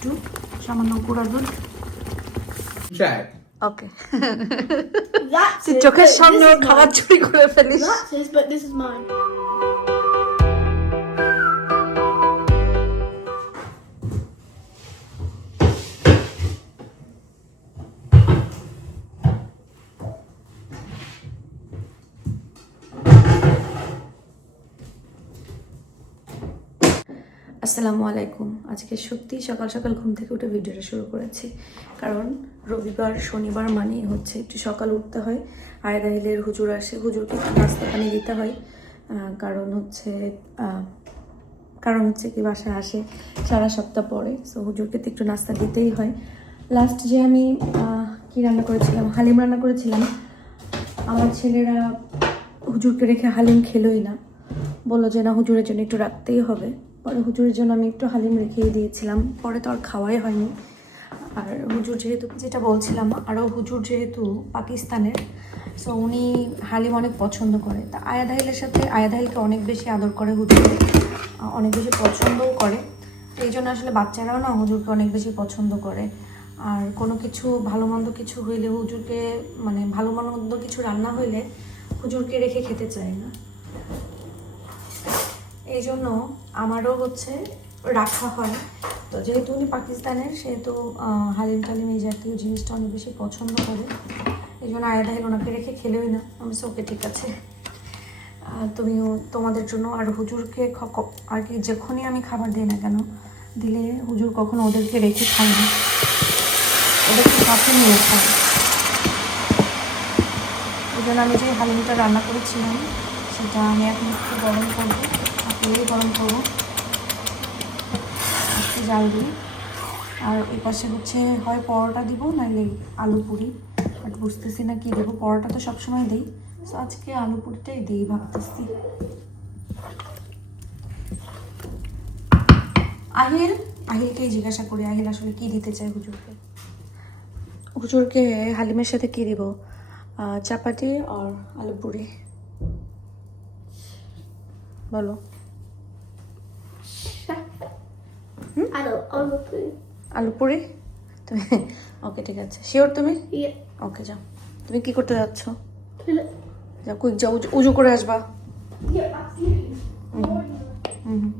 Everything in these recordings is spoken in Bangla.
একটু সামান্য গুঁড়া দুধ। Check. ওকে চোখের সামনে this ওর is খাবার mine. চুরি করে ফেলিস। আসসালামু আলাইকুম। আজকে সত্যি সকাল সকাল ঘুম থেকে উঠে ভিডিওটা শুরু করেছি। কারণ রবিবার, শনিবার মানে হচ্ছে একটু সকাল উঠতে হয়। আয়দাহিলের হুজুর আসে, হুজুরকে একটু নাস্তা পানি দিতে হয়। কারণ হচ্ছে কারণ হচ্ছে কি, বাসায় আসে সারা সপ্তাহ পরে। সো হুজুরকে তো একটু নাস্তা দিতেই হয়। লাস্ট যে আমি কি রান্না করেছিলাম? হালিম রান্না করেছিলাম। আমার ছেলেরা হুজুরকে রেখে হালিম খেলোই না। বলল যে, না, হুজুরের জন্য একটু রাখতেই হবে। পরে হুজুরের জন্য আমি একটু হালিম রেখেই দিয়েছিলাম। পরে তো আর খাওয়াই হয়নি। আর হুজুর যেহেতু, যেটা বলছিলাম আরও হুজুর যেহেতু পাকিস্তানের সো উনি হালিম অনেক পছন্দ করে। তা আয়াদাহিলের সাথে আয়াদাহিলকে অনেক বেশি আদর করে হুজুর। অনেক বেশি পছন্দও করে। তো এই জন্য আসলে বাচ্চারাও না হুজুরকে অনেক বেশি পছন্দ করে। আর কোনো কিছু ভালো মন্দ কিছু হইলে হুজুরকে মানে ভালো মন্দ কিছু রান্না হইলে হুজুরকে রেখে খেতে চায় না। এই জন্য আমারও হচ্ছে রাখা হয়। তো যেহেতু উনি পাকিস্তানের, সেহেতু হালিম টালিম এই জাতীয় জিনিসটা অনেক বেশি পছন্দ করে। এই জন্য আয়াদা হেল ওনাকে রেখে খেলেই না। আমি ওকে, ঠিক আছে। তুমিও তোমাদের জন্য আর হুজুরকে আর কি যখনই আমি খাবার দিই না কেন, দিলে হুজুর কখনো ওদেরকে রেখে খায় না। ওদেরকে সাথে নিয়ে খায়। এই জন্য আমি যে হালিমটা রান্না করেছিলাম, সেটা আমি এখন একটু গরম করব। তারপরেই গরম করব। একটু জাল দিই। আর এই পাশে হচ্ছে, হয় পরোটা দিব নাহলে আলু পুরি। বাট বুঝতেছি না কী দেবো। পরোটা তো সবসময় দিই। সো আজকে আলু পুরিটাই দিই ভাবতেছি। আহিল? আহিলকেই জিজ্ঞাসা করি। আহিল আসলে কি দিতে চাই হুজুরকে? হুজুরকে হালিমের সাথে কি দিব? চাপাতি আর আলু পুরি। বলো I don't, I'm not food. আলু পুরি। তুমি ওকে ঠিক আছে। শিওর তুমি? ওকে যাও। তুমি কি করতে যাচ্ছ. যাও কুইক যাও উজু- করে আসবা। হুম।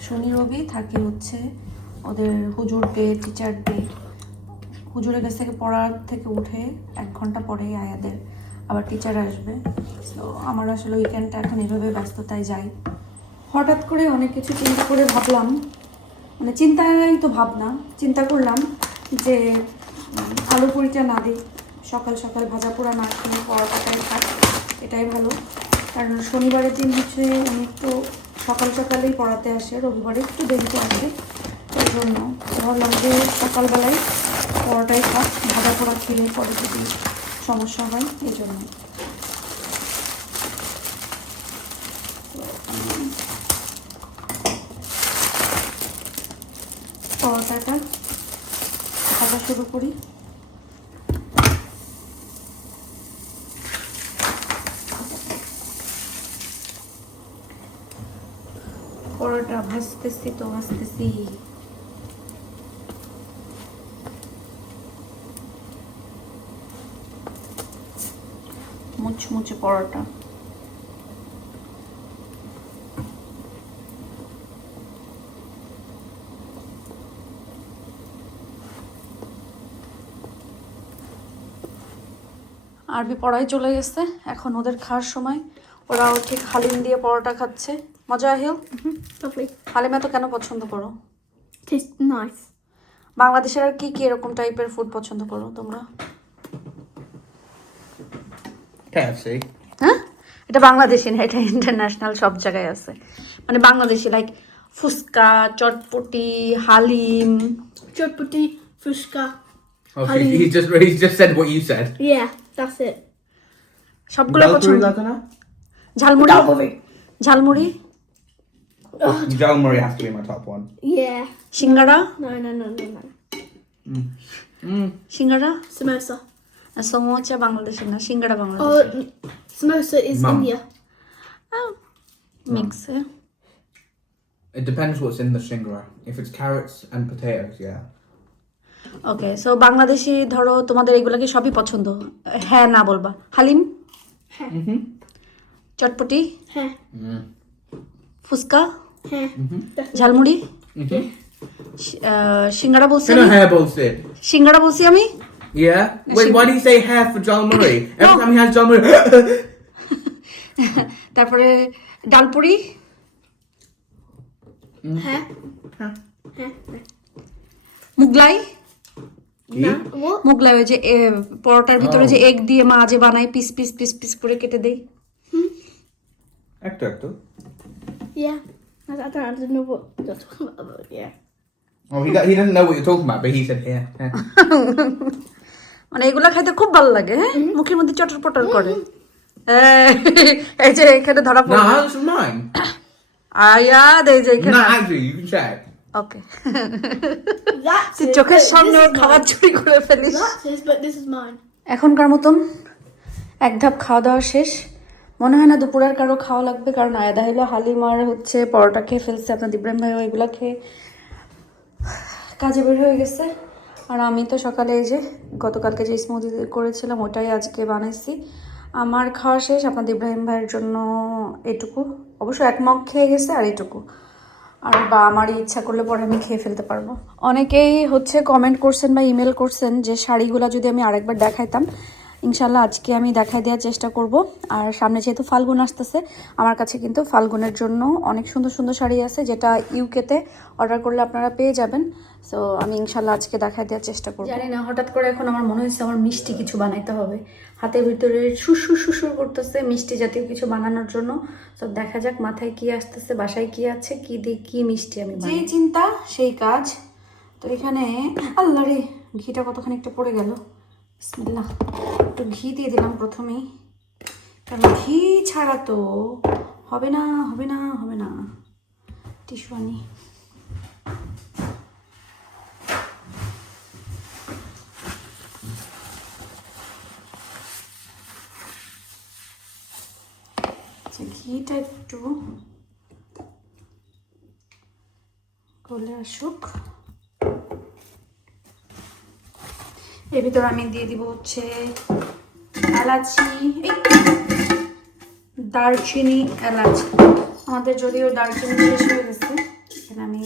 শনি রবি থাকে হচ্ছে ওদের হুজুর ডে টিচার ডে। হুজুরের কাছ থেকে পড়ার থেকে উঠে এক ঘণ্টা পরেই আয়াদের। আবার টিচার আসবে। তো আমার আসলে উইকেন্ডটা এখন এভাবে ব্যস্ততায় যাই হঠাৎ করে অনেক কিছু চিন্তা করে ভাবলাম। মানে চিন্তায় তো ভাবনা, চিন্তা করলাম যে আলু পুরিটা না দিই, সকাল সকাল ভাজা পোড়া না খেয়ে পরোটাটাই থাক এটাই ভালো। কারণ শনিবারের দিন হচ্ছে উনি একটু সকাল সকালেই পড়াতে আসে, রবিবারে একটু দেরিতে আসে। এই জন্য ভাবলাম যে সকালবেলায় পরোটাই খাক, ভাজা পোড়া খেলে পরে যদি সমস্যা হয়, এই জন্য পরোটাটা ভাজা শুরু করি। পরোটা ভাজতেছি তো ভাজতেছি। মুচমুচে পরোটা। আরবি পড়ায় চলে গেছে। এখন ওদের খাওয়ার সময়। ওরাও ঠিক হালিম দিয়ে পরোটা খাচ্ছে। মজা আহিল? Lovely. হালিম এত কেন পছন্দ করো. বাংলাদেশের আর কি কি এরকম টাইপের ফুড পছন্দ করো তোমরা? হ্যাঁ? এটা বাংলাদেশি না এটা ইন্টারন্যাশনাল সব জায়গায় আছে। মানে Bangladeshi like fuchka chotpoti haleem. Chutputty, fushka. Oh, he just he just said what you said. Yeah, that's it. সবগুলো Valkyrie পছন্দ Laguna? Jhalmuri jhalmuri Jalmuri has to be my top one. Yeah. Singara No, no, no, no, no. Mm. Singara Samosa. আর সমোচা বাংলাদেশের না সিঙ্গারা Bangladesh Oh, n- samosa is Mum. India. Mix It depends what's in the shingara. If it's carrots and potatoes, yeah. Okay so Bangladeshi ধরো তোমাদের এগুলা কি সবই পছন্দ? হ্যাঁ না বলবা। হালিম? হ্যাঁ। চটপটি? হ্যাঁ। ফুসকা হ্যাঁ। ঝালমুড়ি? সিঙ্গাড়া বলছি না হ্যাঁ বলছে? সিঙ্গাড়া বলছি আমি? Yeah wait what is say have for jhalmuri every time he has jhalmuri তারপরে ডালপুরি? হ্যাঁ।, হ্যাঁ। হ্যাঁ হ্যাঁ। মুগলাই? মুগলাই ওই যে পরোটার ভিতরে যে এক দিয়ে মাঝে বানাই পিস পিস পিস পিস করে কেটে দেই একটা একটা। মানে এগুলা খাইতে খুব ভালো লাগে হ্যাঁ? মুখের মধ্যে চটর পটর করে। এই যে এখানে ধরা পড়ে আয়াদ এই যে এখানে। ওকে তুই চোখের সামনে ওর খাবার চুরি করে ফেলিস. এখনকার মতন এক ধাপ খাওয়া দাওয়া শেষ। মনে হয় না দুপুরের কারও খাওয়া লাগবে কারণ আয়দা হলো হালিমার হচ্ছে পরোটা খেয়ে ফেলছে আপনার ইব্রাহিম ভাই ওইগুলো খেয়ে কাজে বের হয়ে গেছে। আর আমি তো সকালে এই যে গতকালকে যে স্মুদি করেছিলাম ওটাই আজকে বানাইছি। আমার খাওয়া শেষ আপনাদের ইব্রাহিম ভাইয়ের জন্য এটুকু। অবশ্য এক মগ খেয়ে গেছে আর এটুকু। আর বা আমারই ইচ্ছা করলে পরে আমি খেয়ে ফেলতে পারব। অনেকেই হচ্ছে কমেন্ট করছেন বা ইমেল করছেন যে শাড়িগুলো যদি আমি আরেকবার দেখাইতাম, ইনশাল্লাহ আজকে আমি দেখাই দেওয়ার চেষ্টা করব। আর সামনে যেহেতু ফাল্গুন আসতেছে, আমার কাছে কিন্তু ফাল্গুনের জন্য অনেক সুন্দর সুন্দর শাড়ি আছে, যেটা ইউকেতে অর্ডার করলে আপনারা পেয়ে যাবেন। সো আমি ইনশাল্লাহ আজকে দেখাই দেওয়ার চেষ্টা করব। জানি না হঠাৎ করে এখন আমার মনে হচ্ছে আমার মিষ্টি কিছু বানাইতে হবে। হাতের ভিতরে শুশুর শুশুর করতেছে মিষ্টি জাতীয় কিছু বানানোর জন্য। তো দেখা যাক মাথায় কি আসতেছে বাসায় কি আছে কি দিয়ে কি মিষ্টি আমি যে চিন্তা সেই কাজ। তো এখানে আল্লাহ রে ঘিটা কতখানি একটা পড়ে গেল। বিসমিল্লাহ। একটু ঘি দিয়ে দিলাম প্রথমেই। কারণ ঘি ছাড়া তো হবে না হবে না হবে না। টিস্যু আনি। ঘিটা একটু গলে আসুক। এর ভিতরে আমি দিয়ে দিব হচ্ছে এলাচি দারচিনি এলাচ। আমাদের যদিও দারচিনি শেষ হয়ে গেছে, এখানে আমি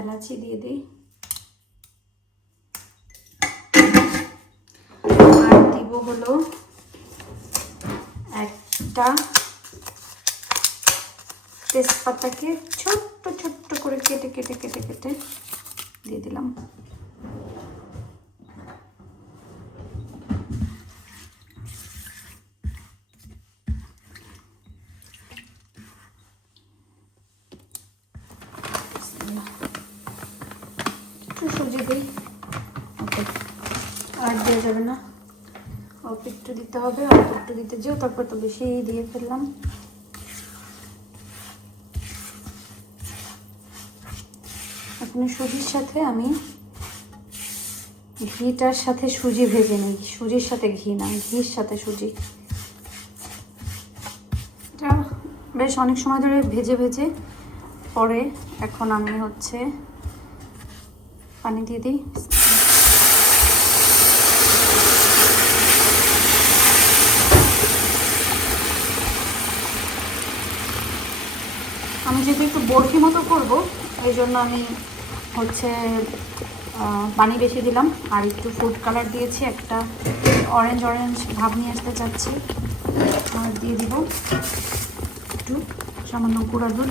এলাচি দিয়ে দিই। আর দিব হলো একটা তেজপাতাকে ছোট্ট ছোট্ট করে কেটে কেটে কেটে কেটে দিয়ে দিলাম। একটু সুজি আর দেওয়া যাবে না। অল্প একটু দিতে হবে, অল্প একটু দিতে যেও, তারপর তো বেশি দিয়ে ফেললাম। এখন সুজির সাথে, আমি ঘিটার সাথে সুজি ভেজে নিই। সুজির সাথে ঘি না, ঘির সাথে সুজি। এটা বেশ অনেক সময় ধরে ভেজে ভেজে। পরে এখন আমি হচ্ছে পানি দিয়ে দিই। আমি যেহেতু একটু বরফি মতো করব, এই জন্য আমি হচ্ছে পানি বেশি দিলাম আর একটু ফুড কালার দিয়েছি, একটা অরেঞ্জ অরেঞ্জ ভাব নিয়ে আসতে চাচ্ছি। আর দিয়ে দিব একটু সামান্য গুঁড়া দুধ।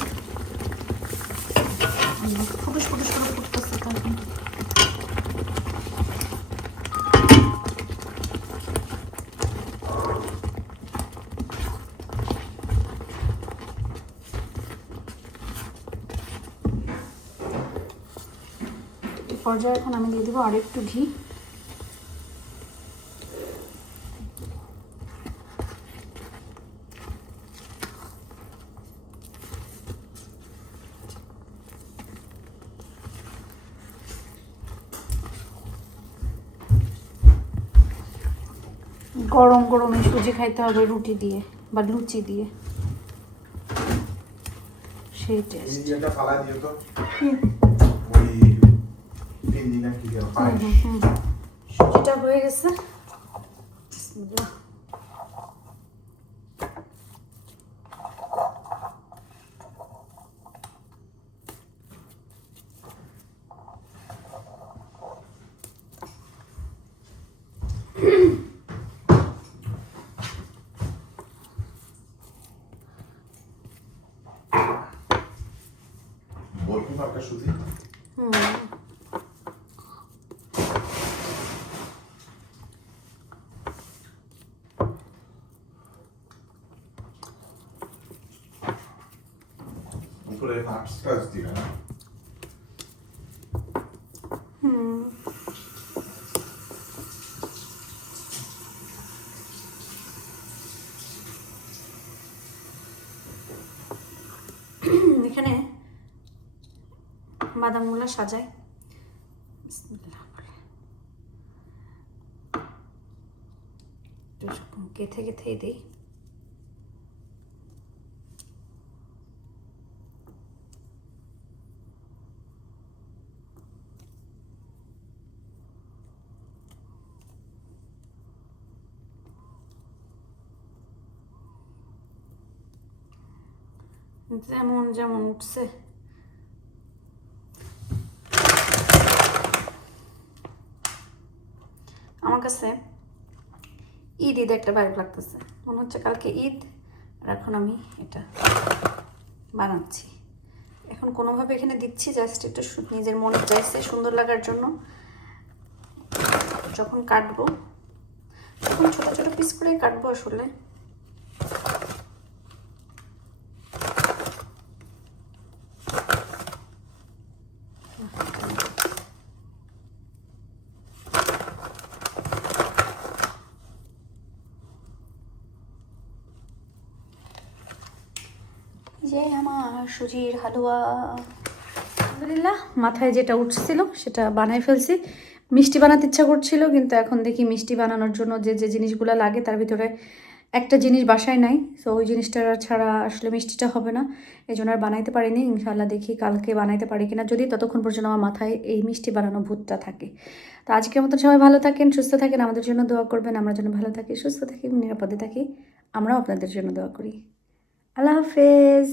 ফুটুস ফুটুস করে ফুটতেছে পর্যায়ে এখন আমি দিয়ে দেবো আরেকটু ঘি। গরম গরমে সুজি খাইতে হবে রুটি দিয়ে বা লুচি দিয়ে। সেই টেস্ট ফালা দিও তো। ওই পিন্ডি না কি যেন পায়েস সুজিটা হয়ে গেছে বিসমিল্লাহ। বলব নাটস কাজ দিবে না এখানে বাদামগুলো সাজাই। একটু গেথে গেথেই দিই। যেমন যেমন উঠছে। আমার কাছে ঈদ ঈদ একটা বাইরে লাগতেছে। মনে হচ্ছে কালকে ঈদ, আর এখন আমি এটা বানাচ্ছি। এখন কোনোভাবে এখানে দিচ্ছি জাস্ট একটু নিজের মনে চাইছে সুন্দর লাগার জন্য। যখন কাটবো, তখন ছোটো ছোটো পিস করেই কাটবো আসলে যে আমার সুজির হালুয়া। আলহামদুলিল্লাহ, মাথায় যেটা উঠছিল সেটা বানাই ফেলছি। মিষ্টি বানাতে ইচ্ছা করছিল, কিন্তু এখন দেখি মিষ্টি বানানোর জন্য যে যে জিনিসগুলো লাগে তার ভিতরে একটা জিনিস বাসায় নাই। সো ওই জিনিসটা ছাড়া আসলে মিষ্টিটা হবে না। এই জন্য আর বানাইতে পারিনি। ইনশাল্লাহ দেখি কালকে বানাইতে পারি কিনা। যদি ততক্ষণ পর্যন্ত আমার মাথায় এই মিষ্টি বানানো ভূতটা থাকে। তো আজকের মতন সবাই ভালো থাকেন, সুস্থ থাকেন, আমাদের জন্য দোয়া করবেন। আমরা যেন ভালো থাকি, সুস্থ থাকি, নিরাপদে থাকি, আমরাও আপনাদের জন্য দোয়া করি। আল্লাহ হাফেজ।